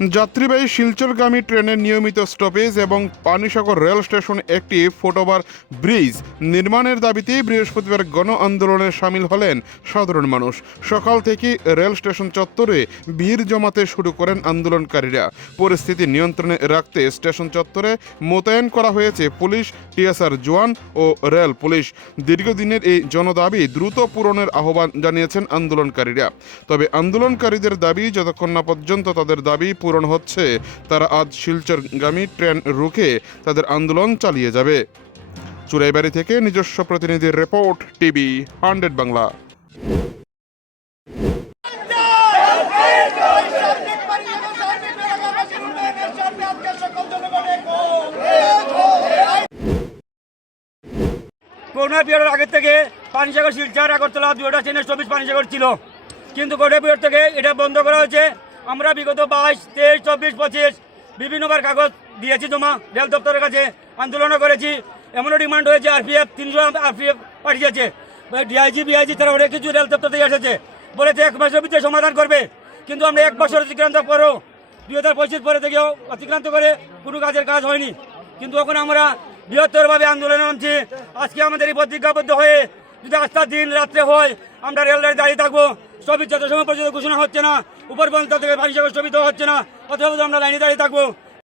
যাত্রীবাহী শিলচরগামী ট্রেনের নিয়মিত স্টপেজ এবং পানিসাগর রেল স্টেশন একটি ফুটওভার ব্রিজ নির্মাণের দাবিতে বৃহস্পতিবার গণ আন্দোলনে সামিল হলেন সাধারণ মানুষ। সকাল থেকে রেল স্টেশন চত্বরে ভিড় জমাতে শুরু করেন আন্দোলনকারীরা। পরিস্থিতি নিয়ন্ত্রণে রাখতে স্টেশন চত্বরে মোতায়েন করা হয়েছে পুলিশ, টিএসআর জওয়ান ও রেল পুলিশ। দীর্ঘদিনের এই জনদাবি দ্রুত পূরণের আহ্বান জানিয়েছেন আন্দোলনকারীরা। তবে আন্দোলনকারীদের দাবি যতক্ষণ না পর্যন্ত তাদের দাবি পূরণ হচ্ছে, তারা আজ শিলচরগামী ট্রেন রুখে তাদের আন্দোলন চালিয়ে যাবে। চুরাইবাড়ি থেকে নিজস্ব প্রতিনিধির রিপোর্ট, টিভি 100 বাংলা। করোনা পিরিয়ডের আগের থেকে পানিসাগর, শিলচর, আগরতলা দুটো ট্রেনের স্টপেজ পানিসাগর ছিল, কিন্তু করোনা পিরিয়ড থেকে এটা বন্ধ করা হয়েছে। আমরা বিগত 22, 23, 24, 25 বিভিন্নবার কাগজ দিয়েছি জমা, রেল দপ্তরের কাছে আন্দোলনও করেছি। এমনও ডিমান্ড হয়েছে, আরপিএফ 300 আরপিএফ পাঠিয়েছে, ডিআইজি বিআইজি তারা অনেক কিছু রেল দপ্তর থেকে এসেছে, বলেছে 1 মাসের ভিতরে সমাধান করবে। কিন্তু আমরা 1 বছর অতিক্রান্ত পরেও 2025 পরে থেকেও অতিক্রান্ত করে কোনো কাজ হয়নি। কিন্তু এখন আমরা বৃহত্তরভাবে আন্দোলনে নামছি। আজকে আমাদের এই প্রতিজ্ঞাবদ্ধ হয়ে যদি আজকের দিন রাত্রে হয়, আমরা রেল লাইনে দাঁড়িয়ে থাকবো। স্থগিত যত সময় পর্যন্ত ঘোষণা হচ্ছে না, উপর পর্যন্ত থেকে পানিসাগর স্থগিত হচ্ছে না, অথবা আমরা লাইনে দাঁড়িয়ে থাকবো।